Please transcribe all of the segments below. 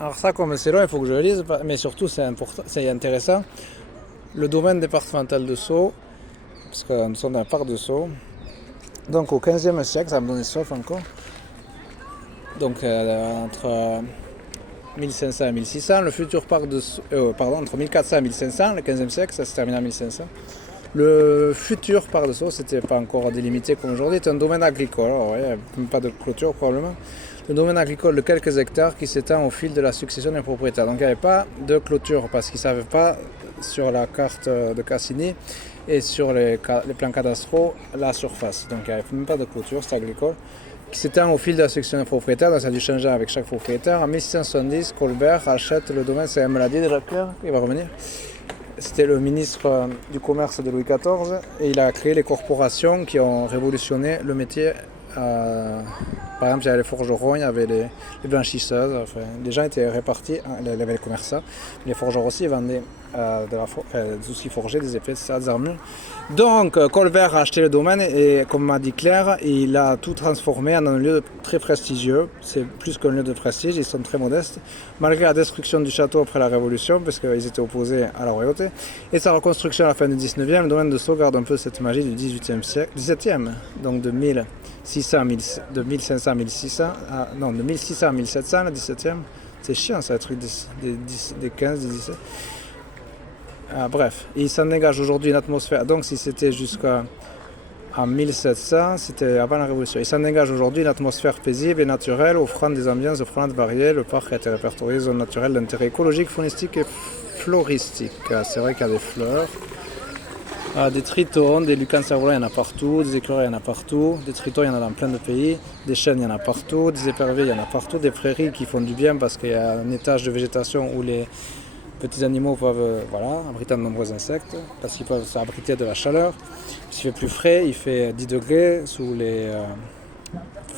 Alors ça, comme c'est long, il faut que je le lise, mais surtout c'est important, c'est intéressant. Le domaine départemental de Sceaux, parce que nous sommes dans un parc de Sceaux. Donc au XVe siècle, ça me donnait soif encore. Donc entre 1500 et 1600, le futur parc de Sceaux, entre 1400 et 1500, le XVe siècle, ça se termine en 1500. Le futur parc de Sceaux, c'était pas encore délimité comme aujourd'hui, c'était un domaine agricole, alors, ouais, même pas de clôture probablement. Le domaine agricole de quelques hectares qui s'étend au fil de la succession des propriétaires. Donc il n'y avait pas de clôture parce qu'ils ne savaient pas sur la carte de Cassini et sur les plans cadastraux la surface. Donc il n'y avait même pas de clôture, c'était agricole. Qui s'étend au fil de la succession des propriétaires, donc ça a dû changer avec chaque propriétaire. En 1670, Colbert rachète le domaine, c'est Meladi déjà Claire, il va revenir. C'était le ministre du commerce de Louis XIV et il a créé les corporations qui ont révolutionné le métier. Par exemple, il y avait les forgerons, il y avait les blanchisseuses, enfin, les gens étaient répartis, il y avait les commerçants, les forgerons aussi, ils vendaient des outils forgés, des épées, des armures. Donc, Colbert a acheté le domaine et, comme m'a dit Claire, il a tout transformé en un lieu très prestigieux. C'est plus qu'un lieu de prestige, ils sont très modestes, malgré la destruction du château après la Révolution, parce qu'ils étaient opposés à la royauté, et sa reconstruction à la fin du 19e, le domaine de Sceaux garde un peu cette magie du 18e siècle, 17e, donc de 1500 à 1600, non, de 1600 à 1700, le 17e, c'est chiant ça, le truc des 15, des 17. Bref, il s'en dégage aujourd'hui une atmosphère, donc si c'était jusqu'à 1700, c'était avant la Révolution. Il s'en dégage aujourd'hui une atmosphère paisible et naturelle, offrant des ambiances prenantes variées. Le parc a été répertorié zone naturelle d'intérêt écologique, faunistique et floristique. C'est vrai qu'il y a des fleurs. Des tritons, des lucans cerfs-volants, il y en a partout, des écureuils, il y en a partout, des tritons, il y en a dans plein de pays, des chênes, il y en a partout, des éperviers, il y en a partout, des prairies qui font du bien parce qu'il y a un étage de végétation où les petits animaux peuvent abriter de nombreux insectes, parce qu'ils peuvent s'abriter de la chaleur. S'il fait plus frais, il fait 10 degrés sous les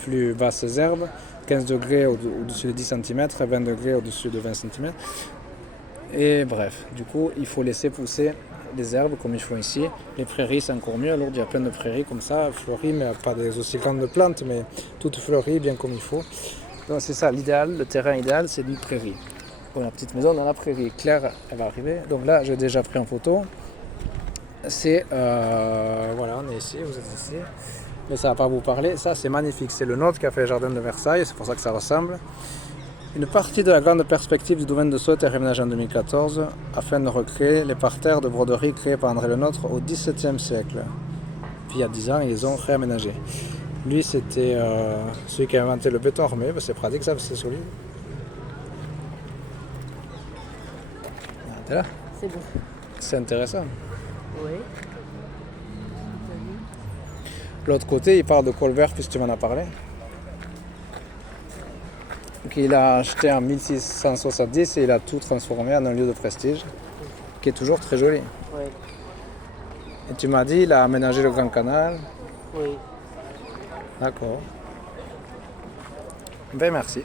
plus basses herbes, 15 degrés au-dessus de 10 cm, 20 degrés au-dessus de 20 cm. Et bref, du coup, il faut laisser pousser des herbes comme ils font ici. Les prairies, c'est encore mieux. Alors, il y a plein de prairies comme ça, fleuries, mais pas des aussi grandes plantes, mais toutes fleuries, bien comme il faut. Donc, c'est ça, l'idéal, le terrain idéal, c'est une prairie. Bon, la petite maison dans la prairie. Claire, elle va arriver. Donc là, j'ai déjà pris en photo. C'est, voilà, on est ici, vous êtes ici. Mais ça ne va pas vous parler. Ça, c'est magnifique. C'est le nôtre qui a fait le jardin de Versailles. C'est pour ça que ça ressemble. Une partie de la grande perspective du domaine de Sceaux est réaménagée en 2014 afin de recréer les parterres de broderie créés par André Le Nôtre au XVIIe siècle. Puis il y a 10 ans, ils les ont réaménagés. Lui, c'était celui qui a inventé le béton armé. C'est pratique, ça, c'est solide. T'es là ? C'est bon. C'est intéressant. Oui. L'autre côté, il parle de Colbert, puisque tu m'en as parlé. Qu'il a acheté en 1670 et il a tout transformé en un lieu de prestige, qui est toujours très joli. Oui. Et tu m'as dit, il a aménagé le Grand Canal. Oui. D'accord. Ben merci.